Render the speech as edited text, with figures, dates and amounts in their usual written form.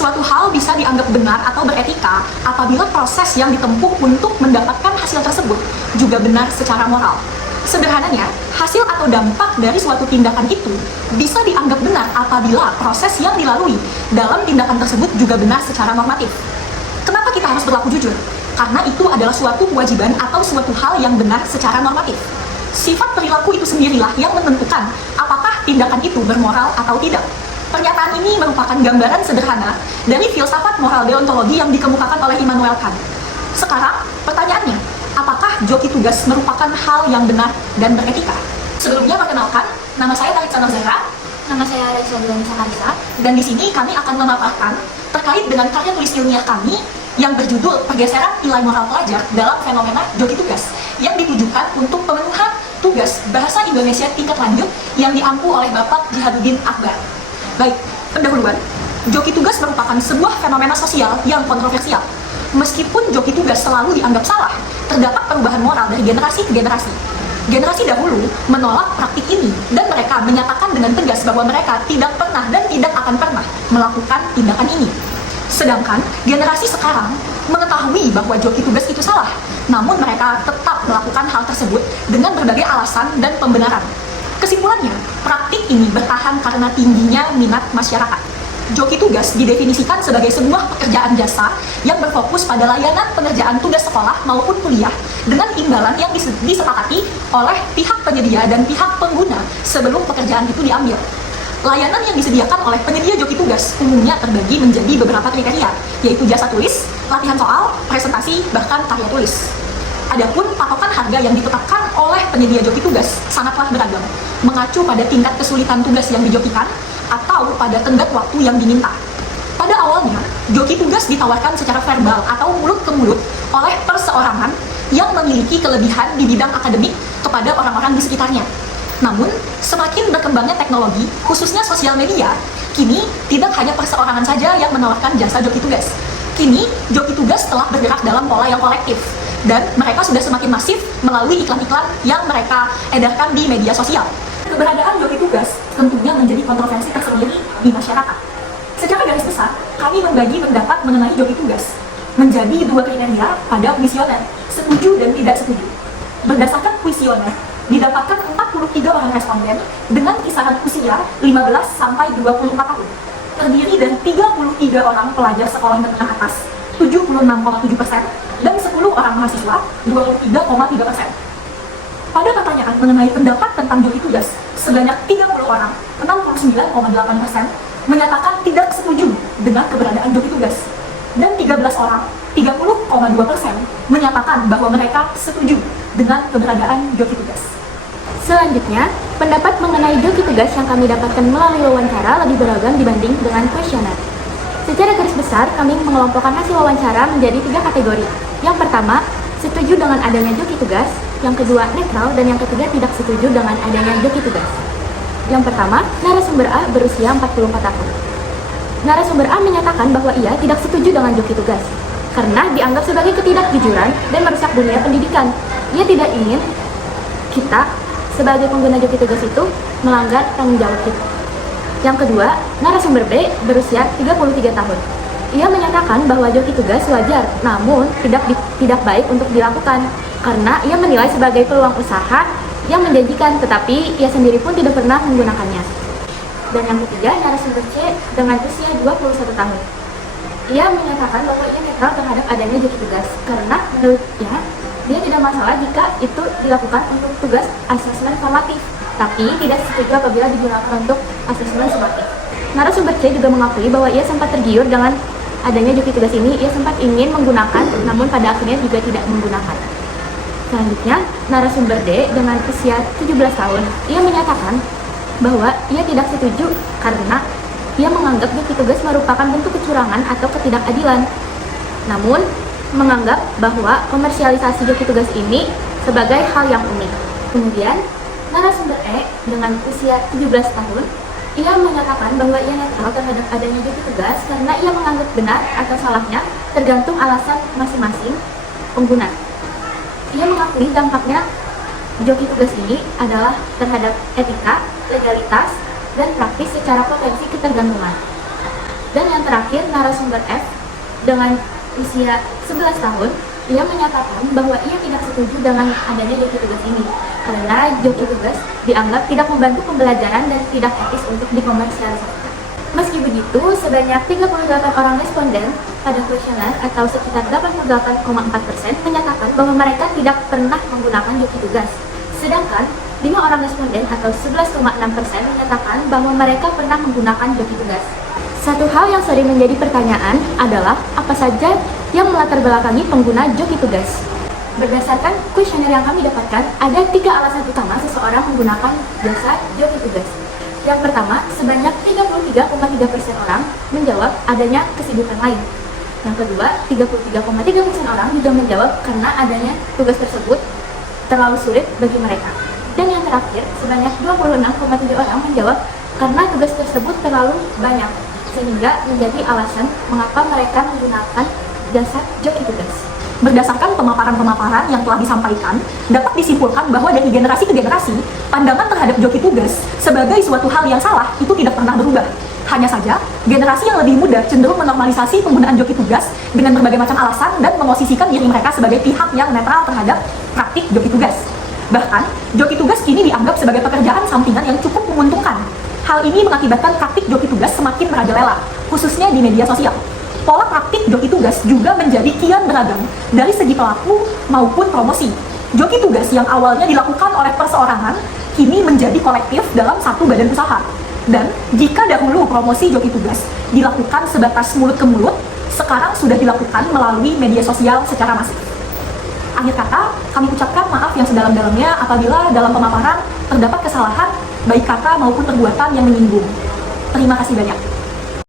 Suatu hal bisa dianggap benar atau beretika apabila proses yang ditempuh untuk mendapatkan hasil tersebut juga benar secara moral. Sederhananya, hasil atau dampak dari suatu tindakan itu bisa dianggap benar apabila proses yang dilalui dalam tindakan tersebut juga benar secara normatif. Kenapa kita harus berlaku jujur? Karena itu adalah suatu kewajiban atau suatu hal yang benar secara normatif. Sifat perilaku itu sendirilah yang menentukan apakah tindakan itu bermoral atau tidak. Pernyataan ini merupakan gambaran sederhana dari filsafat moral deontologi yang dikemukakan oleh Immanuel Kant. Sekarang, pertanyaannya, apakah joki tugas merupakan hal yang benar dan beretika? Sebelumnya perkenalkan, nama saya Tarik Zahra. Nama saya Raisa Dilan Sakarisa. Dan di sini kami akan memaparkan terkait dengan karya tulis ilmiah kami yang berjudul Pergeseran Nilai Moral Pelajar dalam Fenomena Joki Tugas, yang ditujukan untuk pemenuhan tugas bahasa Indonesia tingkat lanjut yang diampu oleh Bapak Jihaduddin Akbar. Baik, pendahuluan, joki tugas merupakan sebuah fenomena sosial yang kontroversial. Meskipun joki tugas selalu dianggap salah, terdapat perubahan moral dari generasi ke generasi. Generasi dahulu menolak praktik ini dan mereka menyatakan dengan tegas bahwa mereka tidak pernah dan tidak akan pernah melakukan tindakan ini. Sedangkan generasi sekarang mengetahui bahwa joki tugas itu salah, namun mereka tetap melakukan hal tersebut dengan berbagai alasan dan pembenaran. Kesimpulannya, praktik ini bertahan karena tingginya minat masyarakat. Joki tugas didefinisikan sebagai sebuah pekerjaan jasa yang berfokus pada layanan pengerjaan tugas sekolah maupun kuliah dengan imbalan yang disepakati oleh pihak penyedia dan pihak pengguna sebelum pekerjaan itu diambil. Layanan yang disediakan oleh penyedia joki tugas umumnya terbagi menjadi beberapa kriteria, yaitu jasa tulis, latihan soal, presentasi, bahkan karya tulis. Adapun patokan harga yang ditetapkan oleh penyedia joki tugas sangatlah beragam, mengacu pada tingkat kesulitan tugas yang dijokikan atau pada tenggat waktu yang diminta. Pada awalnya, joki tugas ditawarkan secara verbal atau mulut ke mulut oleh perseorangan yang memiliki kelebihan di bidang akademik kepada orang-orang di sekitarnya. Namun, semakin berkembangnya teknologi, khususnya sosial media, kini tidak hanya perseorangan saja yang menawarkan jasa joki tugas. Kini, joki tugas telah bergerak dalam pola yang kolektif, dan mereka sudah semakin masif melalui iklan-iklan yang mereka edarkan di media sosial. Keberadaan joki tugas tentunya menjadi kontroversi tersendiri di masyarakat. Secara garis besar, kami membagi pendapat mengenai joki tugas menjadi dua kriteria pada kuesioner, setuju dan tidak setuju. Berdasarkan kuesioner, didapatkan 43 orang responden dengan kisaran usia 15 sampai 24 tahun. Terdiri dari 33 orang pelajar sekolah menengah atas, 76,7%, dan 10 orang mahasiswa, 23,3%. Pada pertanyaan mengenai pendapat tentang joki tugas, sebanyak 30 orang, 69,8%, menyatakan tidak setuju dengan keberadaan joki tugas. Dan 13 orang, 30,2%, menyatakan bahwa mereka setuju dengan keberadaan joki tugas. Selanjutnya, pendapat mengenai joki tugas yang kami dapatkan melalui wawancara lebih beragam dibanding dengan kuesioner. Secara garis besar, kami mengelompokkan hasil wawancara menjadi 3 kategori. Yang pertama, setuju dengan adanya joki tugas. Yang kedua, netral. Dan yang ketiga, tidak setuju dengan adanya joki tugas. Yang pertama, narasumber A berusia 44 tahun. Narasumber A menyatakan bahwa ia tidak setuju dengan joki tugas karena dianggap sebagai ketidakjujuran dan merusak dunia pendidikan. Ia tidak ingin kita sebagai pengguna joki tugas itu melanggar tanggung jawab kita. Yang kedua, narasumber B berusia 33 tahun. Ia menyatakan bahwa joki tugas wajar, namun tidak baik untuk dilakukan karena ia menilai sebagai peluang usaha yang menjanjikan, tetapi ia sendiri pun tidak pernah menggunakannya. Dan yang ketiga, narasumber C dengan usia 21 tahun. Ia menyatakan bahwa ia netral terhadap adanya joki tugas karena menurutnya dia tidak masalah jika itu dilakukan untuk tugas asesmen formatif, tapi tidak setuju apabila digunakan untuk asesmen sumatif. Narasumber C juga mengakui bahwa ia sempat tergiur dengan adanya joki tugas ini. Ia sempat ingin menggunakan, namun pada akhirnya juga tidak menggunakan. Selanjutnya, narasumber D dengan usia 17 tahun. Ia menyatakan bahwa ia tidak setuju karena ia menganggap joki tugas merupakan bentuk kecurangan atau ketidakadilan. Namun, menganggap bahwa komersialisasi joki tugas ini sebagai hal yang unik. Kemudian, narasumber E dengan usia 17 tahun, ia menyatakan bahwa ia netral terhadap adanya joki tugas karena ia menganggap benar atau salahnya tergantung alasan masing-masing pengguna. Ia mengakui dampaknya joki tugas ini adalah terhadap etika, legalitas, dan praktis secara potensi ketergantungan. Dan yang terakhir, narasumber F dengan usia 11 tahun, ia menyatakan bahwa ia tidak setuju dengan adanya joki tugas ini karena joki tugas dianggap tidak membantu pembelajaran dan tidak etis untuk dikomersialisasikan. Meski begitu, sebanyak 38 orang responden pada kuesioner atau sekitar 88,4% menyatakan bahwa mereka tidak pernah menggunakan joki tugas. Sedangkan 5 orang responden atau 11,6% menyatakan bahwa mereka pernah menggunakan joki tugas. Satu hal yang sering menjadi pertanyaan adalah apa saja yang melatar belakangi pengguna joki tugas. Berdasarkan kuesioner yang kami dapatkan, ada 3 alasan utama seseorang menggunakan jasa joki tugas. Yang pertama, sebanyak 33,3% orang menjawab adanya kesibukan lain. Yang kedua, 33,3% orang juga menjawab karena adanya tugas tersebut terlalu sulit bagi mereka. Dan yang terakhir, sebanyak 26,7 orang menjawab karena tugas tersebut terlalu banyak, sehingga menjadi alasan mengapa mereka menggunakan jasa joki tugas. Berdasarkan pemaparan-pemaparan yang telah disampaikan, dapat disimpulkan bahwa dari generasi ke generasi, pandangan terhadap joki tugas sebagai suatu hal yang salah itu tidak pernah berubah. Hanya saja, generasi yang lebih muda cenderung menormalisasi penggunaan joki tugas dengan berbagai macam alasan dan memosisikan diri mereka sebagai pihak yang netral terhadap praktik joki tugas. Bahkan, joki tugas kini dianggap sebagai pekerjaan sampingan yang cukup menguntungkan. Hal ini mengakibatkan praktik joki tugas semakin merajalela, khususnya di media sosial. Pola praktik joki tugas juga menjadi kian beragam dari segi pelaku maupun promosi. Joki tugas yang awalnya dilakukan oleh perseorangan kini menjadi kolektif dalam satu badan usaha. Dan jika dahulu promosi joki tugas dilakukan sebatas mulut ke mulut, sekarang sudah dilakukan melalui media sosial secara masif. Akhir kata, kami ucapkan maaf yang sedalam-dalamnya apabila dalam pemaparan terdapat kesalahan baik kata maupun perbuatan yang menyinggung. Terima kasih banyak.